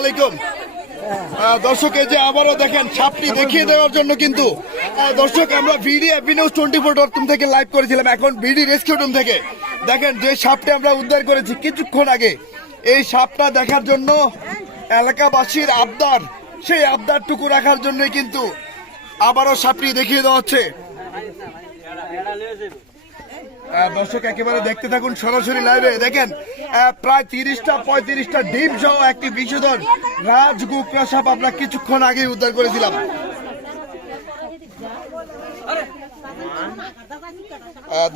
আলাইকুম। দর্শক, এই যে আবারও দেখেন সাপটি দেখিয়ে দেওয়ার জন্য কিন্তু দর্শক, আমরা VD AP news twenty four dot থেকে লাইভ করেছিলাম, এখন ভিডি রেস্কিউ টিম থেকে। দেখেন, যে সাপটি আমরা উদ্ধার করেছি কিছুক্ষণ আগে, এই সাপটা দেখার জন্য এলাকাবাসীর আবদার, সেই আবদারটুকু রাখার জন্যই কিন্তু আবারও সাপটি দেখিয়ে দেওয়া হচ্ছে। দর্শক, একেবারে দেখতে থাকুন সরাসরি লাইভে দেখেন প্রায় তিরিশটা, পঁয়ত্রিশটা ডিম সহ একটি বিষধর রাজগুকরা সাপ আমরা কিছুক্ষণ আগে উদ্ধার করেছিলাম।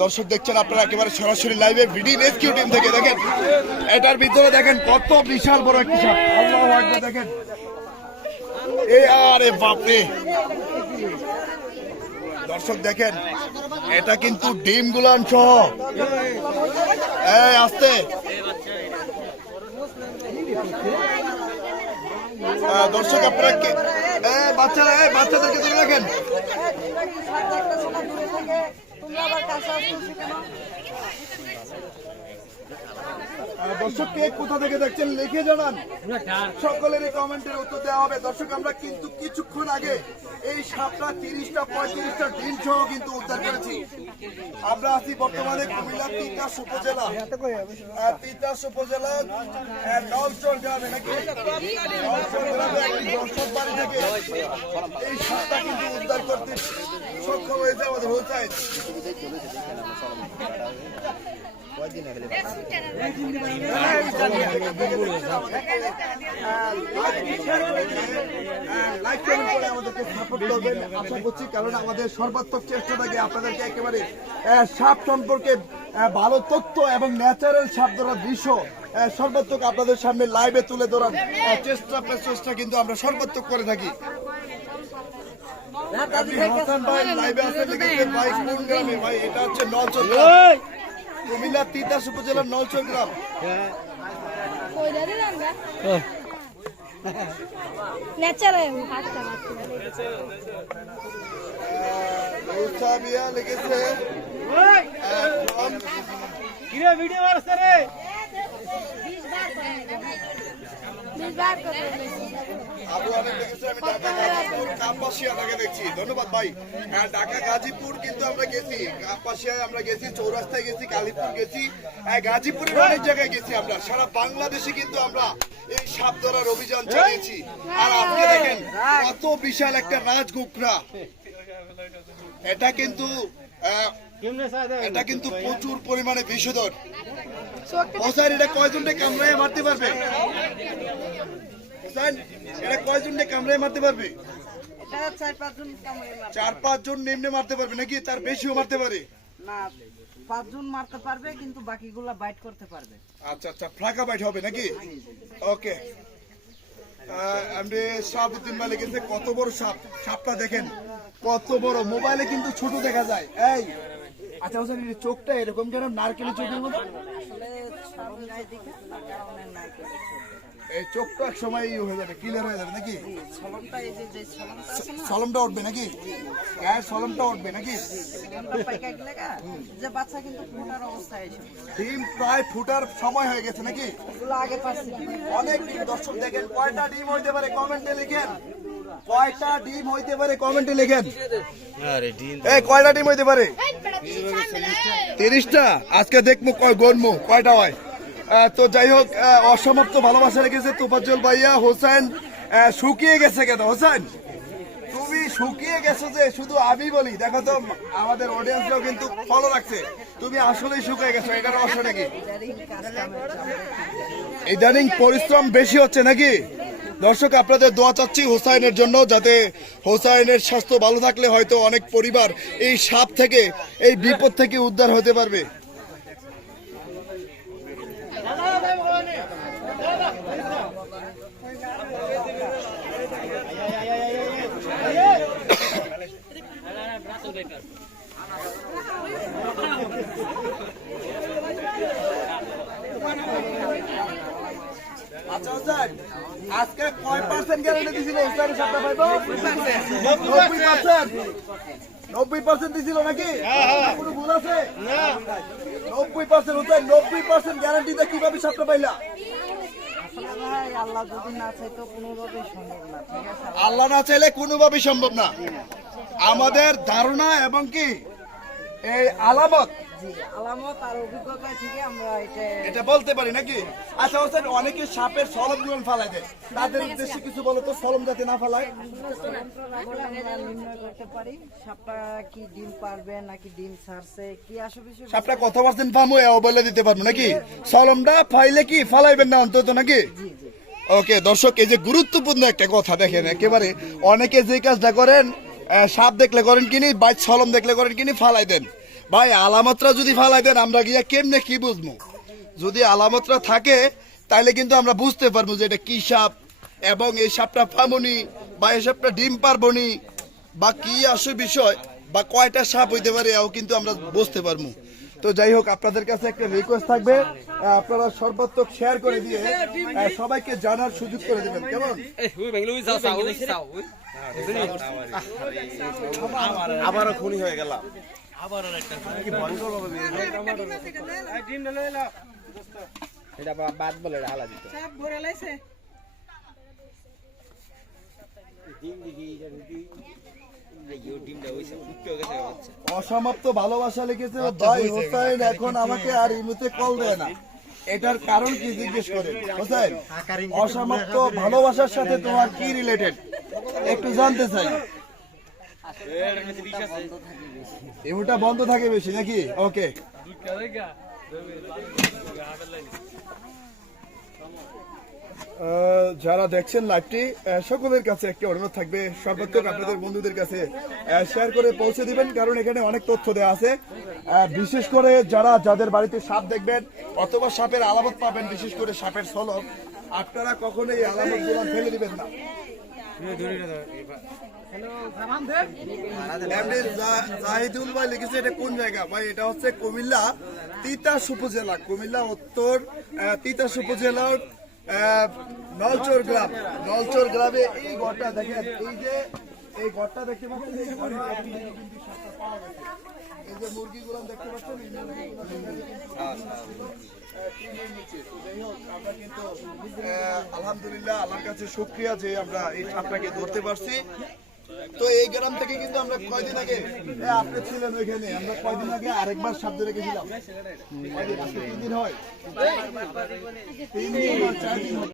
দর্শক, দেখছেন আপনারা একেবারে সরাসরি লাইভে ভিডি রেস্কিউ টিম থেকে। দেখেন, এটার ভিতরে দেখেন কত বিশাল বড় একটি সাপ। দেখেন। এ আরে বাপরে। দর্শক দেখেন এটা কিন্তু ডিম গুলান সহ। আসতে। দর্শক আপনারা বাচ্চারা বাচ্চাদেরকে ধরে রাখেন। আহ, দর্শক কে কোথা থেকে দেখছেন লিখে জানান। সকলেরই কমেন্টের উত্তর দেওয়া হবে। দর্শক আমরা কিন্তু কিছুক্ষণ আগে এই সাতটা তিরিশটা পঁয়ত্রিশটা ডিম সহ কিন্তু উদ্ধার করেছি। আমরা আছি বর্তমানে কুমিল্লা তিতাস উপজেলা। তিতাস উপজেলা নলচর গ্রামে নাকি? নলচর গ্রামে একটি বসত বাড়ি থেকে এই সাপটা কিন্তু উদ্ধার করতে সক্ষম হয়েছে আমাদের হোসাইন চেষ্টা একেবারে সাপ সম্পর্কে ভালো তথ্য এবং ন্যাচারাল সাপ ধরার দৃশ্য সর্বাত্মক আপনাদের সামনে লাইভে তুলে ধরার আহ, চেষ্টা কিন্তু আমরা সর্বাত্মক করে থাকি আপনি হাসান ভাই গ্রামে ভাই এটা হচ্ছে গ্রাম কুমিল্লা তিতাস উপজেলার নলচর গ্রাম। ন্যাচারাল রুসাবিয়া লিখেছে আহ, from কিরে ভিডিও ধন্যবাদ ভাই। হ্যাঁ ঢাকা গাজীপুর কিন্তু আমরা গেছি। কাপাসিয়ায় আমরা গেছি চৌরাস্তায় গেছি কালীপুর গেছি। হ্যাঁ, গাজীপুরের অনেক জায়গায় গেছি আমরা। সারা বাংলাদেশে কিন্তু আমরা এই সাপ ধরার অভিযান চালিয়েছি। আর আজকে দেখেন কত বিশাল একটা রাজগুকরা এটা কিন্তু আহ, এটা কিন্তু প্রচুর পরিমাণে বিষধর। হোসেন এটা কয়জনকে কামড়ায় মারতে পারবে? হোসেন এটা কয়জনকে কামড়ায় মারতে পারবে? চার পাঁচজন নিম্নে মারতে পারবে নাকি তার বেশিও মারতে পারে? না পাঁচজন মারতে পারবে কিন্তু বাকিগুলা বাইট করতে পারবে। আচ্ছা আচ্ছা ফাঁকা বাইট হবে নাকি? ওকে। আমি কত বড় সাপ? সাপটা দেখেন কত বড়। মোবাইলে কিন্তু ছোট দেখা যায়। এই আচ্ছা হোসেন এই চোখটা এরকম যেন নারকেলের চোখের মতো। এই চোখটা এক সময় ইয়ে হয়ে যাবে ক্লিয়ার হয়ে যাবে নাকি? ছলমটা এই যে যে ছলমটা আছে না সলমটা উঠবে নাকি? গায়ের সলমটা উঠবে নাকি? ছলমটা পাইকা গেলে গা, যে বাচ্চা কিন্তু ফোটার অবস্থায় ডিম প্রায় ফুটার সময় হয়ে গেছে নাকি? আগে অনেক ডিম দর্শক দেখেন কয়টা ডিম হইতে পারে কমেন্টে লিখেন। কয়টা ডিম হইতে পারে কমেন্টে লিখেন? এই কয়টা ডিম হইতে পারে? তিরিশটা। আজকে দেখব কয় গনমু কয়টা হয়। তো যাই হোক অসমাপ্ত ভালোবাসা রেখেছে তোফাজ্জল ভাইয়া হোসেন শুকিয়ে গেছে কেন হোসেন? তুমি শুকিয়ে গেছো যে শুধু আমি বলি দেখো তো আমাদের অডিয়েন্সরাও কিন্তু ফলো রাখছে। তুমি আসলেই শুকিয়ে গেছো এটার নাকি কাজ কামের ইদানিং পরিশ্রম বেশি হচ্ছে নাকি? দর্শক, আপনাদের দোয়া চাচ্ছি হোসাইনের জন্য যাতে হোসাইনের স্বাস্থ্য ভালো থাকলে হয়তো অনেক পরিবার এই সাপ থেকে, এই বিপদ থেকে উদ্ধার হতে পারবে। আচ্ছা হোসেন, আজকে কয় পার্সেন্ট গ্যারান্টি দিছিল নব্বই পার্সেন্ট দিছিল নাকি? কোনো ভুল আছে? নব্বই পার্সেন্ট হোসেন, নব্বই পার্সেন্ট গ্যারান্টিতে কীভাবে সাপটা পাইলা? আল্লাহ না চাইলে কোনোভাবেই সম্ভব না। আমাদের ধারণা এবং কি? এই আলামত আলামত আর অভিজ্ঞতা থেকে আমরা এটা এটা বলতে পারি নাকি? আচ্ছা হোসেন অনেকে সাপের সলমগুলো ফালাই দেয়। তাদের উদ্দেশ্যে কিছু বলো তো সলম যাতে না ফালায়। বলে আমরা নির্ণয় করতে পারি সাপটা কি ডিম পারবে নাকি ডিম ছাড়ছে কি আসবে সাপটা কত পার্সেন্ট ফার্মও এও বলে দিতে পারব নাকি? সলমটা ফাইলে কি ফালাইবেন না অন্তত নাকি? ওকে দর্শক এই যে গুরুত্বপূর্ণ একটা কথা দেখেন একেবারে অনেকে যে কাজটা করেন সাপ দেখলে করেন কিনি বাইক সলম দেখলে করেন কিনি ফালাই দেন। ভাই আলামতরা যদি ফালাই দেন আমরা গিয়া কেমনে কি বুঝব যদি আলামতরা থাকে তাহলে কিন্তু আমরা বুঝতে পারব যে এটা কি সাপ এবং এই সাপটা ফামনি বা এই সাপটা ডিম পারবনি বা কি আসে বিষয় বা কয়টা সাপ হইতে পারে এও কিন্তু আমরা বুঝতে পারব। তো যাই হোক আপনাদের কাছে একটা রিকোয়েস্ট থাকবে আপনারা সর্বাত্মক শেয়ার করে দিয়ে সবাইকে জানার সুযোগ করে দেবেন কেমন? আবারও খুনি হয়ে গেলাম। ডিম ঢেলে এলাম সাপ ভরে লাইছে। অসমাপ্ত ভালোবাসা লিখেছে ভাই হোসেন এখন। আমাকে আর ইমুতে কল দেয় না। এটার কারণ কি জিজ্ঞেস করে? হোসেন অসমাপ্ত ভালোবাসার সাথে তোমার কি রিলেটেড একটু জানতে চাই। ইমুটা বন্ধ থাকে বেশি, নাকি? ওকে যারা দেখছেন লাইভটি সকলের কাছে একটি অনুরোধ থাকবে, সর্বাত্মক আপনাদের বন্ধুদের কাছে শেয়ার করে পৌঁছে দিবেন, কারণ এখানে অনেক তথ্য দেওয়া আছে। বিশেষ করে যারা যাদের বাড়িতে সাপ দেখবেন, অথবা সাপের আলামত পাবেন, বিশেষ করে সাপের সলব আপনারা কখনোই এই আলামত ফেলে দিবেন না। জাহিদুল ভাই লিখেছে এটা কোন জায়গা? ভাই, এটা হচ্ছে কুমিল্লা, তিতাস উপজেলা, কুমিল্লা উত্তর তিতাস উপজেলার নলচর গ্রাম। নলচর গ্রামে এই ঘরটা দেখেন, এই যে, এই ঘরটা দেখতে পাচ্ছেন আলহামদুলিল্লাহ, আল্লাহর কাছে শুক্রিয়া যে আমরা এই সাপটাকে ধরতে পারছি। তো এই গ্রাম থেকে কিন্তু আমরা কয়দিন আগে আপনি ছিলেন ওইখানে, আমরা কয়দিন আগে আরেকবার সাপ ধরে গেছিলাম। তিন দিন হয়। তিন দিন চার দিন।